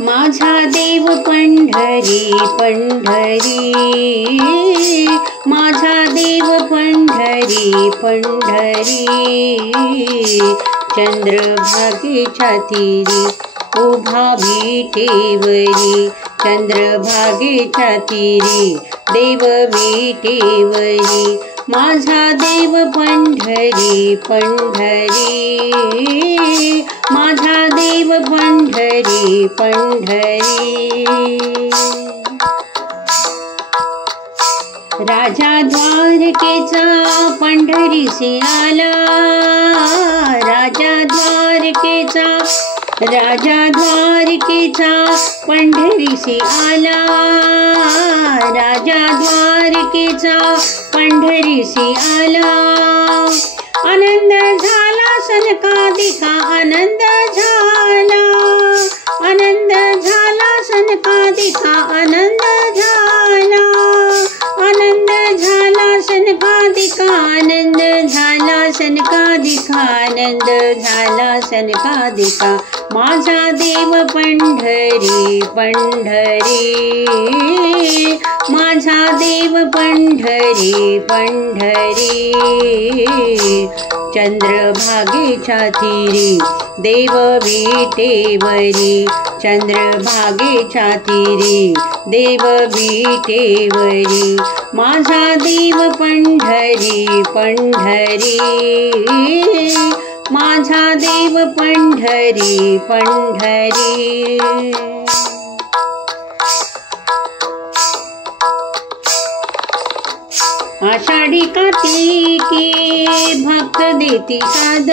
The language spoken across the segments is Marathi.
माझा देव पंढरी पंढरी, माझा देव पंढरी पंढरी, चंद्रभागेच्या तीरी उभा विटेवरी, चंद्रभागेच्या तीरी देव विटेवरी, माझा देव पंढरी पंढरी, माझा देव पंढरी पंढरी। राजा द्वारकेचा पंढरीसी आला, राजा द्वारकेचा, राजा द्वारकेचा पंढरीसी आला, राजा द्वारकेचा पंढरीसी आला, आनंद झाला सनकादिका आनंद झाला, आनंद झाला सनकादिका आनंद झाला, आनंद झाला सनकादिका आनंद झाला, सनकादिका आनंद झाला सनकादिका, माझा देव पंढरी पंढरी, माझा देव पंढरी पंढरी, चंद्रभागेच्या तीरी देव विटेवरी, चंद्रभागेच्या तीरी देव विटेवरी, माझा देव पंढरी पंढरी, माझा देव पंढरी पंढरी। आषाढी कार्तिकी भक्त देती साद,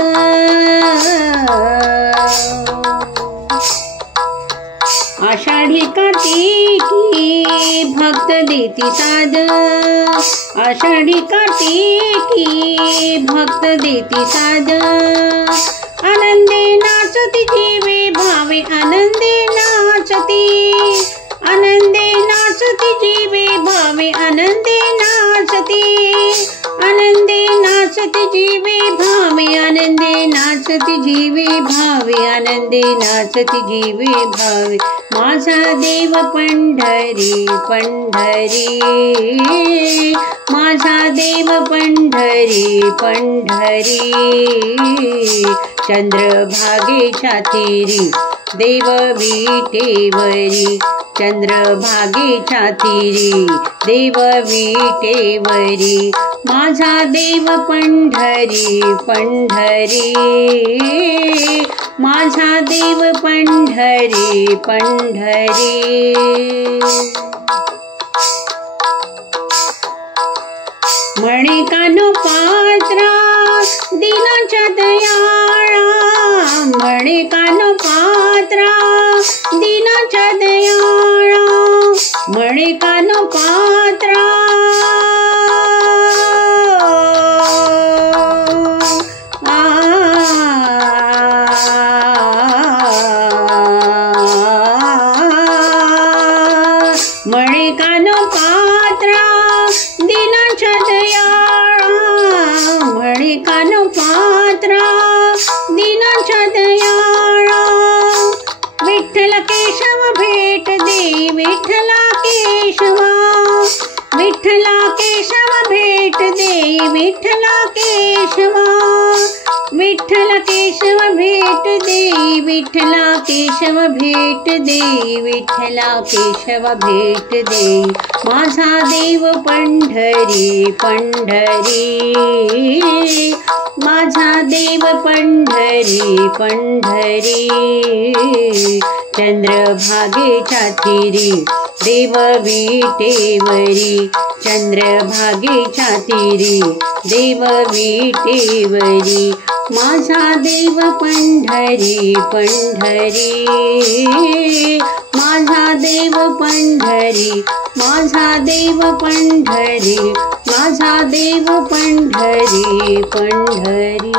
आषाढी कार्तिकी भक्त देती साद, आषाढी कार्तिकी भक्त देती साद, आनंदे नाचती जीवे भावे आनंदे नाचती, आनंदे नाचती जीवे भावे आनंदे नाचती, आनंदे नाचती जीवे भावे आनंदे नाचती जीवे भावे आनंदे नाचती जीवे भावे, माझा देव पंढरी पंढरी, माझा देव पंढरी पंढरी, चंद्रभागेच्या तीरी देव विटेवरी, चंद्रभागेच्या तीरी देव विटेवरी, माझा देव पंढरी पंढरी, माझा देव पंढरी पंढरी। म्हणे कानो पात्रा दिनाच्या दयाळा, म्हणे कानो पात्रा दिनाच्या दयाळा, म्हणे कानो पात्रा, म्हणे कानो पात्रा दिनाच्या दयाळा, म्हणे कानो पात्रा दिनाच्या दयाळा, विठ्ठल केशव भेट दे विठ्ठला केशवा, विठ्ठला केशव भेट दे विठ्ठला केशवा, विठ्ठल केशव भेट दे विठ्ठला केशव भेट दे विठ्ठला केशव भेट दे, माझा देव पंढरी पंढरी, माझा देव पंढरी पंढरी, चंद्रभागेच्या तीरी देव विटेवरी, चंद्रभागेच्या तीरी देव विटेवरी, माझा देव पंढरी पंढरी, माझा देव पंढरी, माझा देव पंढरी, माझा देव पंढरी पंढरी।